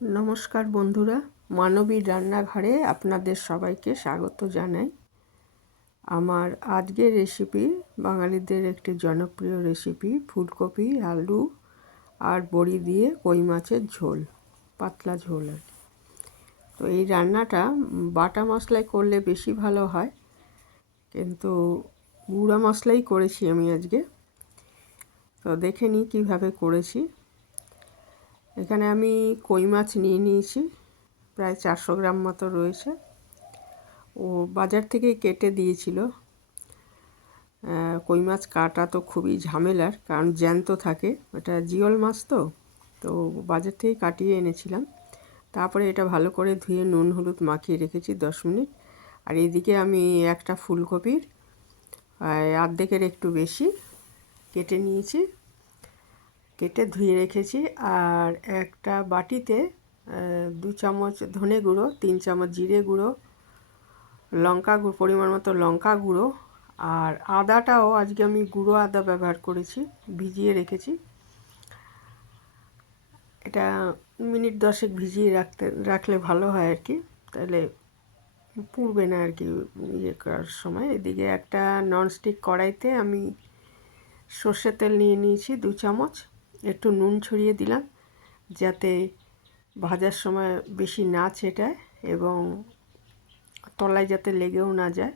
নমস্কার বন্ধুরা, মানবীর রান্নাঘরে আপনাদের সবাইকে স্বাগত জানাই। আমার আজকের রেসিপি বাঙালিদের একটি জনপ্রিয় রেসিপি, ফুলকপি, আলু আর বড়ি দিয়ে কই মাছের ঝোল, পাতলা ঝোল আর কি। তো এই রান্নাটা বাটা মশলায় করলে বেশি ভালো হয়, কিন্তু গুঁড়া মশলাই করেছি আমি আজকে। তো দেখে নিই কীভাবে করেছি। এখানে আমি কই মাছ নিয়ে নিয়েছি, প্রায় 400 গ্রাম মতো রয়েছে। ও বাজার থেকে কেটে দিয়েছিল। কই মাছ কাটা তো খুবই ঝামেলার, কারণ জ্যান্ত থাকে, এটা জিওল মাছ তো তো বাজার থেকে কাটিয়ে এনেছিলাম। তারপরে এটা ভালো করে ধুয়ে নুন হলুদ মাখিয়ে রেখেছি 10 মিনিট। আর এদিকে আমি একটা ফুলকপির অর্ধেকের একটু বেশি কেটে নিয়েছি, কেটে ধুয়ে রেখেছি। আর একটা বাটিতে 2 চামচ ধনে গুঁড়ো, 3 চামচ জিরে গুঁড়ো, লঙ্কা গুঁড়ো, পরিমাণ মতো লঙ্কা গুঁড়ো, আর আদাটাও আজকে আমি গুঁড়ো আদা ব্যবহার করেছি, ভিজিয়ে রেখেছি। এটা মিনিট 10 ভিজিয়ে রাখলে ভালো হয় আর কি, তাহলে পুড়বে না আর কি ইয়ে করার সময়। এদিকে একটা ননস্টিক কড়াইতে আমি সর্ষের তেল নিয়ে নিয়েছি 2 চামচ, একটু নুন ছড়িয়ে দিলাম যাতে ভাজার সময় বেশি না ছেটায় এবং তলায় যাতে লেগেও না যায়।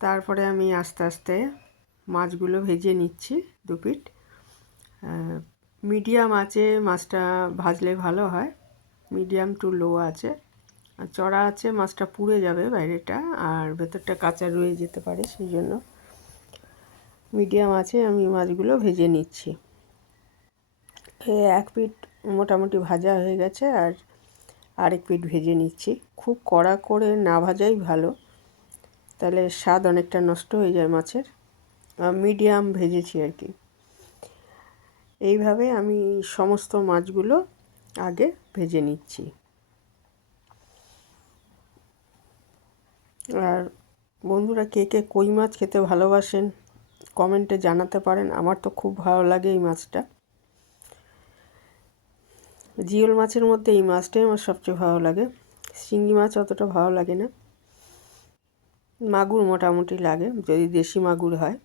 তারপরে আমি আস্তে আস্তে মাছগুলো ভেজে নিচ্ছি 2 পিঠ। মিডিয়াম আঁচে মাছটা ভাজলে ভালো হয়, মিডিয়াম টু লো আছে। আর চড়া আছে মাছটা পুড়ে যাবে বাইরেটা, আর ভেতরটা কাঁচা রয়ে যেতে পারে, সেই জন্য মিডিয়াম আছে আমি মাছগুলো ভেজে নিচ্ছি। এক পিঠ মোটামুটি ভাজা হয়ে গেছে, আর আরেক পিঠ ভেজে নিচ্ছি। খুব কড়া করে না ভাজাই ভালো, তাহলে স্বাদ অনেকটা নষ্ট হয়ে যায় মাছের। মিডিয়াম ভেজেছি আর কি। এইভাবে আমি সমস্ত মাছগুলো আগে ভেজে নিচ্ছি। আর বন্ধুরা, কে কে কই মাছ খেতে ভালোবাসেন কমেন্টে জানাতে পারেন। আমার তো খুব ভালো লাগে এই মাছটা। জিওল মাছের মধ্যে এই মাছটাই আমার সবচেয়ে ভালো লাগে। শিঙি মাছ অতটা ভালো লাগে না। মাগুর মোটামুটি লাগে যদি দেশি মাগুর হয়।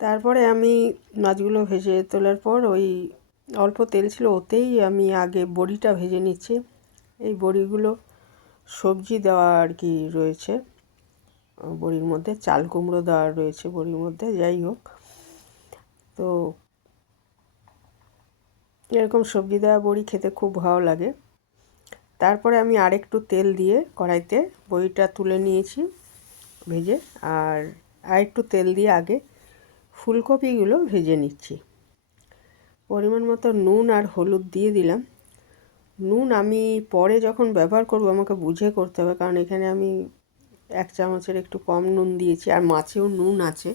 তারপরে আমি মাছগুলো ভেজে তোলার পর ওই অল্প তেল ছিল, ওতেই আমি আগে বড়িটা ভেজে নিচ্ছি। এই বড়িগুলো সবজি দেওয়া আর কি রয়েছে বড়ির মধ্যে, চাল কুমড়ো দেওয়া রয়েছে বড়ির মধ্যে, যাই হোক। তো এরকম সবজি দেওয়া বড়ি খেতে খুব ভালো লাগে। তারপরে আমি আরেকটু তেল দিয়ে কড়াইতে বড়িটা তুলে নিয়েছি ভেজে, আর আরেকটু তেল দিয়ে আগে ফুলকপিগুলো ভেজে নিচ্ছি। পরিমাণ মতো নুন আর হলুদ দিয়ে দিলাম। নুন আমি পরে যখন ব্যবহার করব আমাকে বুঝে করতে হবে, কারণ এখানে আমি 1 চামচের একটু কম নুন দিয়েছি, আর মাছেও নুন আছে।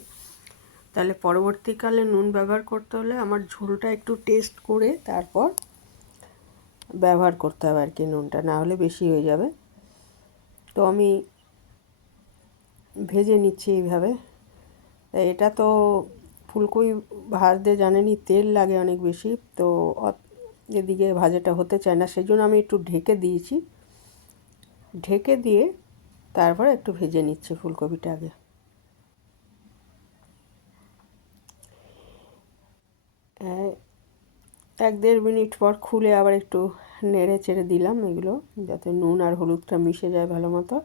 তাহলে পরবর্তীকালে নুন ব্যবহার করতে হলে আমার ঝোলটা একটু টেস্ট করে তারপর ব্যবহার করতে হবে আর কি নুনটা, না হলে বেশি হয়ে যাবে। তো আমি ভেজে নিচ্ছি এইভাবে। এটা তো ফুলকপি ভাজতে জানেনই তেল লাগে অনেক বেশি, তো এদিকে ভাজাটা হতে চায় না, সেই জন্য আমি একটু ঢেকে দিয়েছি। ঢেকে দিয়ে তারপরে একটু ভেজে নিচ্ছি ফুলকপিটা আগে। 1-1.5 মিনিট পর খুলে আবার একটু নেড়ে চেড়ে দিলাম এগুলো, যাতে নুন আর হলুদটা মিশে যায় ভালো মতো।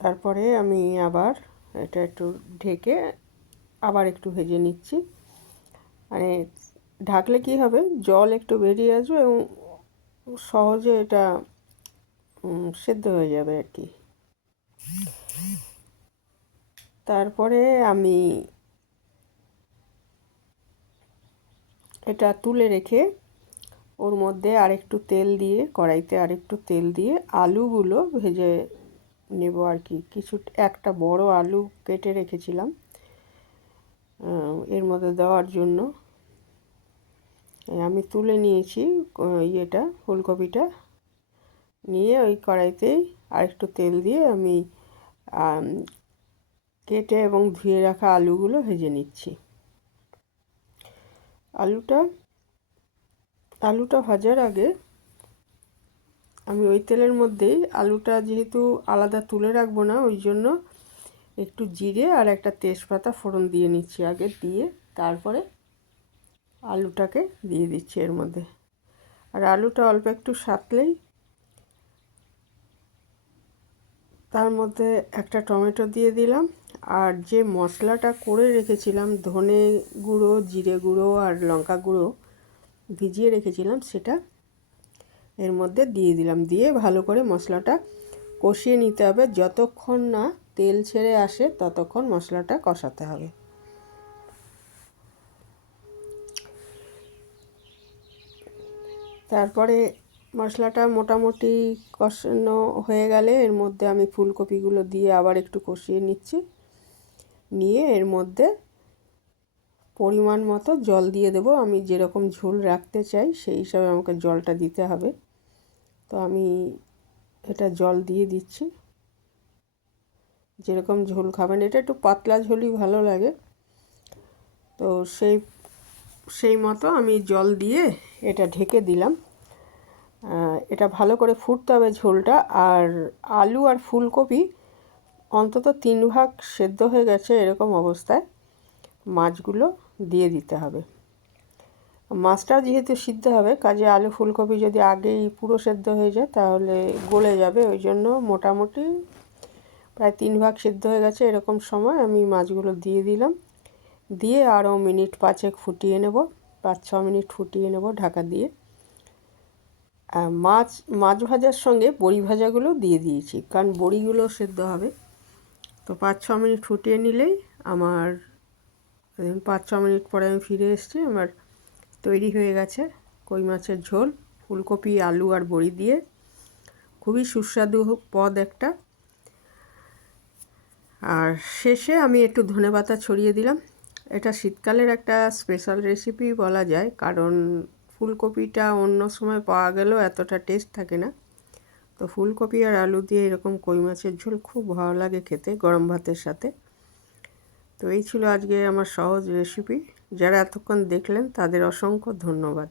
তারপরে আমি আবার এটা একটু ঢেকে আবার একটু ভেজে নিচ্ছি। মানে ঢাকলে কি হবে, জল একটু বেরিয়ে আসবে এবং সহজে এটা সেদ্ধ হয়ে যাবে আর কি। তারপরে আমি এটা তুলে রেখে ওর মধ্যে আরেকটু তেল দিয়ে, কড়াইতে আরেকটু তেল দিয়ে আলুগুলো ভেজে নেব আর কি। একটা বড় আলু কেটে রেখেছিলাম এর মধ্যে দেওয়ার জন্য। আমি তুলে নিয়েছি ফুলকপিটা নিয়ে ওই কড়াইতেই আরেকটু তেল দিয়ে আমি কেটে এবং ধুয়ে রাখা আলুগুলো ভেজে নিচ্ছি। আলুটা ভাজার আগে আমি ওই তেলের মধ্যেই আলুটা যেহেতু আলাদা তুলে রাখবো না, ওই জন্য একটু জিরে আর একটা তেজপাতা ফোড়ন দিয়ে নিচ্ছি আগে, দিয়ে তারপরে আলুটাকে দিয়ে দিচ্ছি এর মধ্যে। আর আলুটা অল্প একটু সাঁতলেই তার মধ্যে একটা টমেটো দিয়ে দিলাম, আর যে মশলাটা করে রেখেছিলাম ধনে গুঁড়ো, জিরে গুঁড়ো আর লঙ্কা গুঁড়ো ভিজিয়ে রেখেছিলাম, সেটা এর মধ্যে দিয়ে দিলাম। দিয়ে ভালো করে মশলাটা কষিয়ে নিতে হবে, যতক্ষণ না তেল ছেড়ে আসে ততক্ষণ মশলাটা কষাতে হবে। তারপরে মশলাটা মোটামুটি কষানো হয়ে গেলে এর মধ্যে আমি ফুলকপিগুলো দিয়ে আবার একটু কষিয়ে নিচ্ছি। নিয়ে এর মধ্যে পরিমাণ মতো জল দিয়ে দেবো। আমি যেরকম ঝোল রাখতে চাই সেই হিসাবে আমাকে জলটা দিতে হবে। তো আমি এটা জল দিয়ে দিচ্ছি। যেরকম ঝোল খাবেন, এটা একটু পাতলা ঝোলই ভালো লাগে, তো সেই মতো আমি জল দিয়ে এটা ঢেকে দিলাম। এটা ভালো করে ফুটতে হবে ঝোলটা। আর আলু আর ফুলকপি অন্তত 3 ভাগ সেদ্ধ হয়ে গেছে এরকম অবস্থায় মাছগুলো দিয়ে দিতে হবে। মাছটা যেহেতু সিদ্ধ হবে, কাজে আলু ফুলকপি যদি আগেই পুরো সেদ্ধ হয়ে যায় তাহলে গলে যাবে। ওই জন্য মোটামুটি প্রায় 3 ভাগ সিদ্ধ হয়ে গেছে এরকম সময় আমি মাছগুলো দিয়ে দিলাম। দিয়ে আরও মিনিট 5 ফুটিয়ে নেব, 5-6 মিনিট ফুটিয়ে নেব ঢাকা দিয়ে। মাছ ভাজার সঙ্গে বড়ি ভাজাগুলো দিয়ে দিয়েছি, কারণ বড়িগুলো সেদ্ধ হবে। তো 5-6 মিনিট ফুটিয়ে নিলেই আমার 5-6 মিনিট পরে আমি ফিরে এসেছি, আমার তৈরি হয়ে গেছে কই মাছের ঝোল, ফুলকপি, আলু আর বড়ি দিয়ে। খুবই সুস্বাদু পদ একটা। আর শেষে আমি একটু ধনেপাতা ছড়িয়ে দিলাম। এটা শীতকালের একটা স্পেশাল রেসিপি বলা যায়, কারণ ফুলকপিটা অন্য সময় পাওয়া গেলেও এতটা টেস্ট থাকে না। তো ফুলকপি আর আলু দিয়ে এরকম কই মাছের ঝোল খুব ভালো লাগে খেতে গরম ভাতের সাথে। তো এই ছিল আজকে আমার সহজ রেসিপি। যারা এতক্ষণ দেখলেন তাদের অসংখ্য ধন্যবাদ।